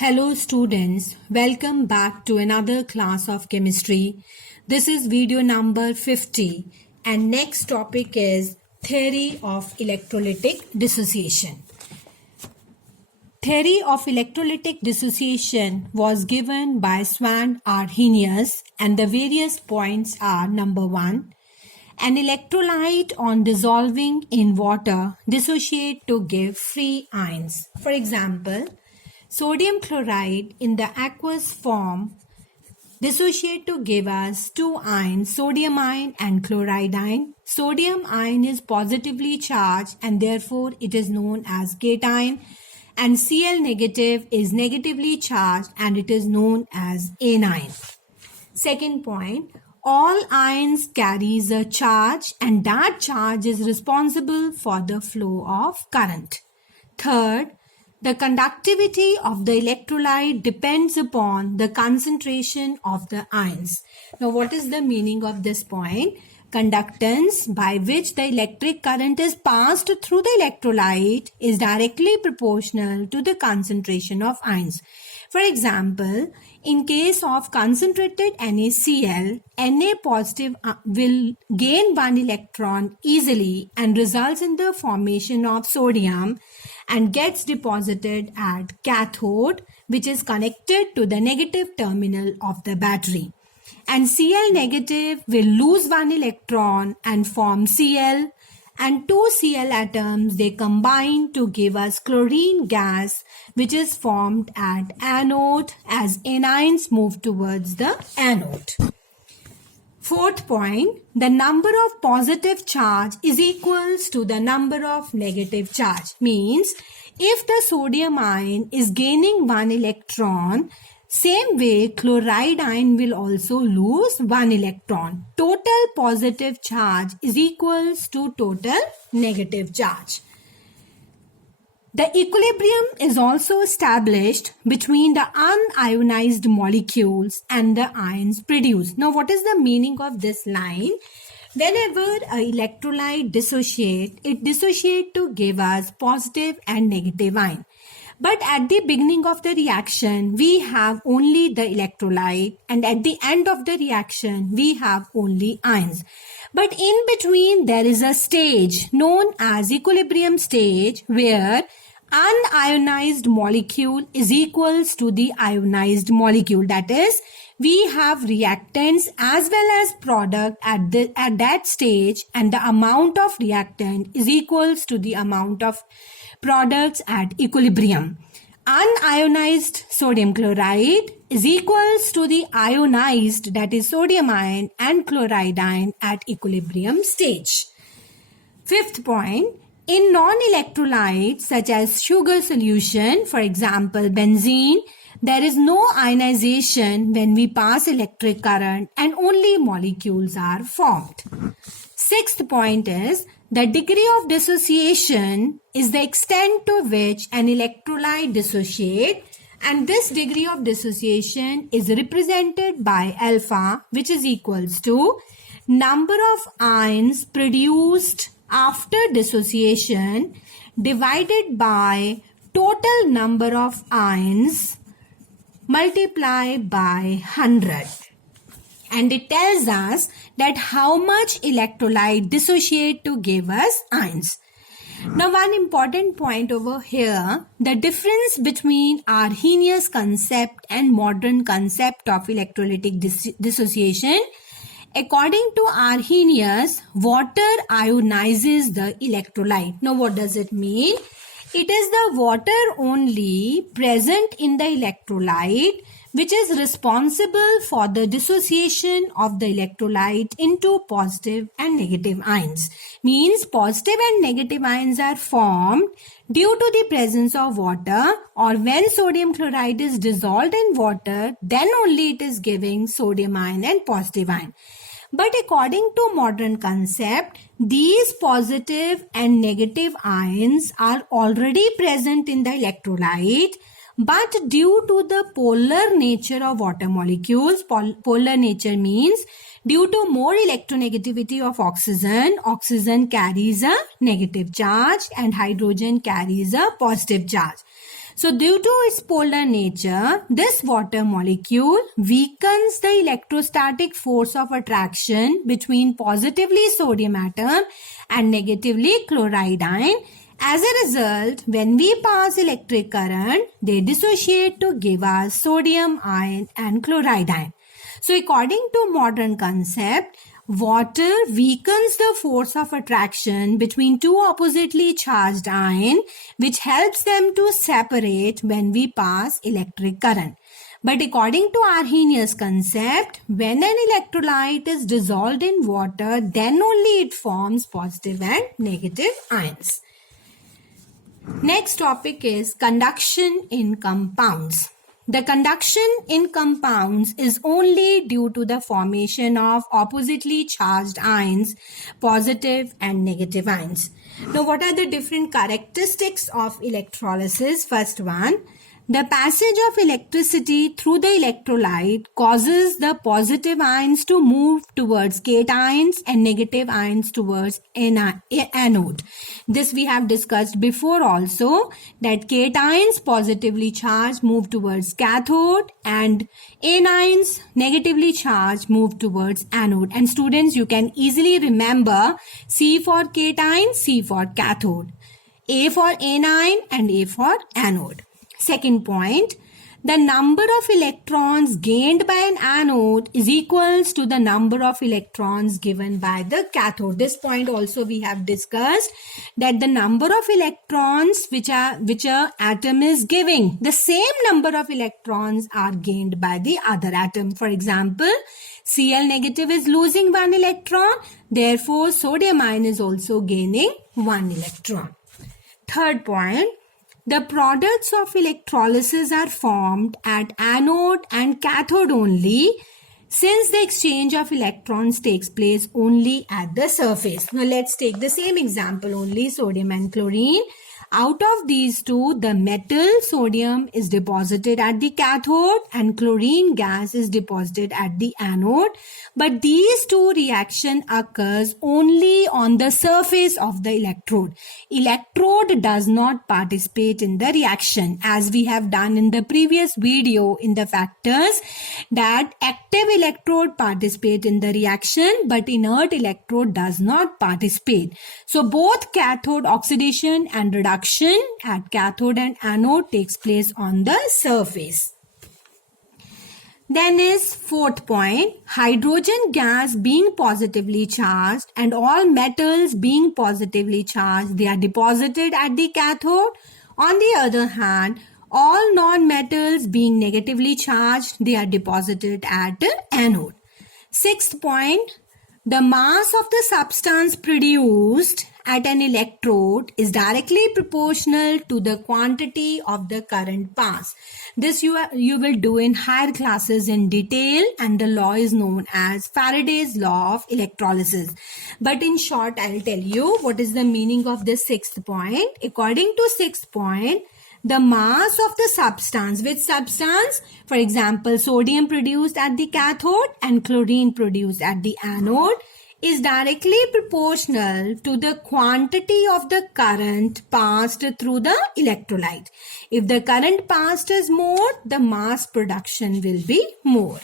Hello students, welcome back to another class of chemistry. This is video number 50 and next topic is theory of electrolytic dissociation. Theory of electrolytic dissociation was given by Swan Arrhenius and the various points are: number 1, an electrolyte on dissolving in water dissociate to give free ions. For example, sodium chloride in the aqueous form dissociate to give us two ions, sodium ion and chloride ion. Sodium ion is positively charged and therefore it is known as cation, and Cl negative is negatively charged and it is known as anion. Second point, all ions carries a charge and that charge is responsible for the flow of current. Third, the conductivity of the electrolyte depends upon the concentration of the ions. Now, what is the meaning of this point? Conductance by which the electric current is passed through the electrolyte is directly proportional to the concentration of ions. For example, in case of concentrated NaCl, Na positive will gain one electron easily and results in the formation of sodium and gets deposited at cathode, which is connected to the negative terminal of the battery. And Cl negative will lose one electron and form Cl, and two Cl atoms, they combine to give us chlorine gas, which is formed at anode as anions move towards the anode. Fourth point, the number of positive charge is equals to the number of negative charge. Means, if the sodium ion is gaining one electron, same way chloride ion will also lose one electron. Total positive charge is equals to total negative charge. The equilibrium is also established between the unionized molecules and the ions produced. Now, what is the meaning of this line? Whenever an electrolyte dissociates, it dissociates to give us positive and negative ion. But at the beginning of the reaction, we have only the electrolyte, and at the end of the reaction, we have only ions. But in between, there is a stage known as equilibrium stage where unionized molecule is equals to the ionized molecule. That is, we have reactants as well as product at that stage, and the amount of reactant is equals to the amount of products at equilibrium. Unionized sodium chloride is equals to the ionized, that is sodium ion and chloride ion at equilibrium stage. Fifth point, in non-electrolytes such as sugar solution, for example benzene, there is no ionization when we pass electric current and only molecules are formed. Sixth point is, the degree of dissociation is the extent to which an electrolyte dissociates, and this degree of dissociation is represented by alpha, which is equals to number of ions produced after dissociation divided by total number of ions multiplied by 100. And it tells us that how much electrolyte dissociate to give us ions. Now, one important point over here, the difference between Arrhenius concept and modern concept of electrolytic dissociation. According to Arrhenius, water ionizes the electrolyte. Now, what does it mean? It is the water only present in the electrolyte which is responsible for the dissociation of the electrolyte into positive and negative ions. Means positive and negative ions are formed due to the presence of water, or when sodium chloride is dissolved in water, then only it is giving sodium ion and positive ion. But according to modern concept, these positive and negative ions are already present in the electrolyte, but due to the polar nature of water molecules, polar nature means due to more electronegativity of oxygen carries a negative charge and hydrogen carries a positive charge. So due to its polar nature, this water molecule weakens the electrostatic force of attraction between positively sodium atom and negatively chloride ion. As a result, when we pass electric current, they dissociate to give us sodium ion and chloride ion. So according to modern concept, water weakens the force of attraction between two oppositely charged ions, which helps them to separate when we pass electric current. But according to Arrhenius concept, when an electrolyte is dissolved in water, then only it forms positive and negative ions. Next topic is conduction in compounds. The conduction in compounds is only due to the formation of oppositely charged ions, positive and negative ions. Now, what are the different characteristics of electrolysis? First one, the passage of electricity through the electrolyte causes the positive ions to move towards cations and negative ions towards anode. This we have discussed before also, that cations positively charged move towards cathode and anions negatively charged move towards anode. And students, you can easily remember C for cation, C for cathode, A for anion and A for anode. Second point, the number of electrons gained by an anode is equals to the number of electrons given by the cathode. This point also we have discussed, that the number of electrons which a atom is giving, the same number of electrons are gained by the other atom. For example, Cl negative is losing one electron, therefore sodium ion is also gaining one electron. Third point, the products of electrolysis are formed at anode and cathode only, since the exchange of electrons takes place only at the surface. Now let's take the same example only, sodium and chlorine. Out of these two, the metal sodium is deposited at the cathode and chlorine gas is deposited at the anode. But these two reaction occurs only on the surface of the electrode. Electrode does not participate in the reaction, as we have done in the previous video in the factors, that active electrode participate in the reaction but inert electrode does not participate. So both cathode oxidation and reduction at cathode and anode takes place on the surface. Then is fourth point, hydrogen gas being positively charged and all metals being positively charged, they are deposited at the cathode. On the other hand, all non-metals being negatively charged, they are deposited at the anode. Sixth point, the mass of the substance produced at an electrode is directly proportional to the quantity of the current passed. This you will do in higher classes in detail, and the law is known as Faraday's law of electrolysis. But in short, I will tell you what is the meaning of this sixth point. According to sixth point, the mass of the substance, which substance? For example, sodium produced at the cathode and chlorine produced at the anode, is directly proportional to the quantity of the current passed through the electrolyte. If the current passed is more, the mass production will be more.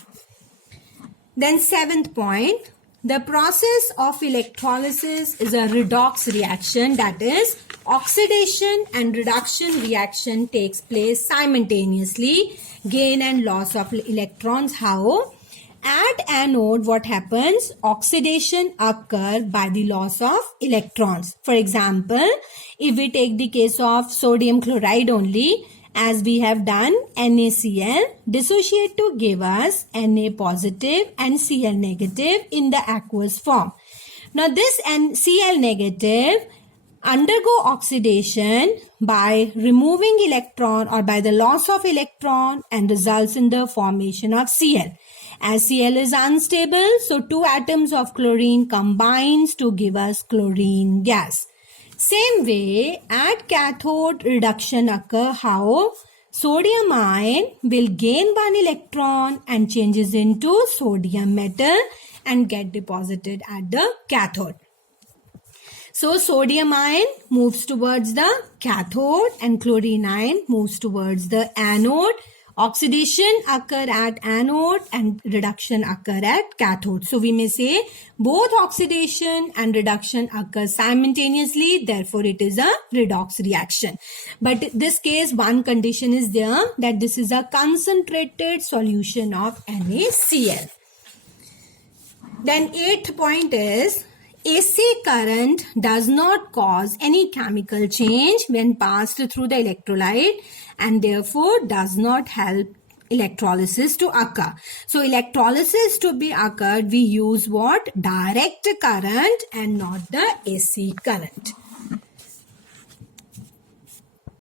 Then seventh point, the process of electrolysis is a redox reaction, that is, oxidation and reduction reaction takes place simultaneously, gain and loss of electrons. How? At anode, what happens? Oxidation occurs by the loss of electrons. For example, if we take the case of sodium chloride only, as we have done, NaCl dissociate to give us Na positive and Cl negative in the aqueous form. Now this Cl negative undergo oxidation by removing electron or by the loss of electron and results in the formation of Cl. As Cl is unstable, so two atoms of chlorine combines to give us chlorine gas. Same way, at cathode reduction occur. How? Sodium ion will gain one electron and changes into sodium metal and get deposited at the cathode. So sodium ion moves towards the cathode and chlorine ion moves towards the anode. Oxidation occur at anode and reduction occur at cathode. So we may say both oxidation and reduction occur simultaneously. Therefore, it is a redox reaction. But in this case, one condition is there that this is a concentrated solution of NaCl. Then 8th point is AC current does not cause any chemical change when passed through the electrolyte and therefore does not help electrolysis to occur. So electrolysis to be occurred, we use what? Direct current and not the AC current.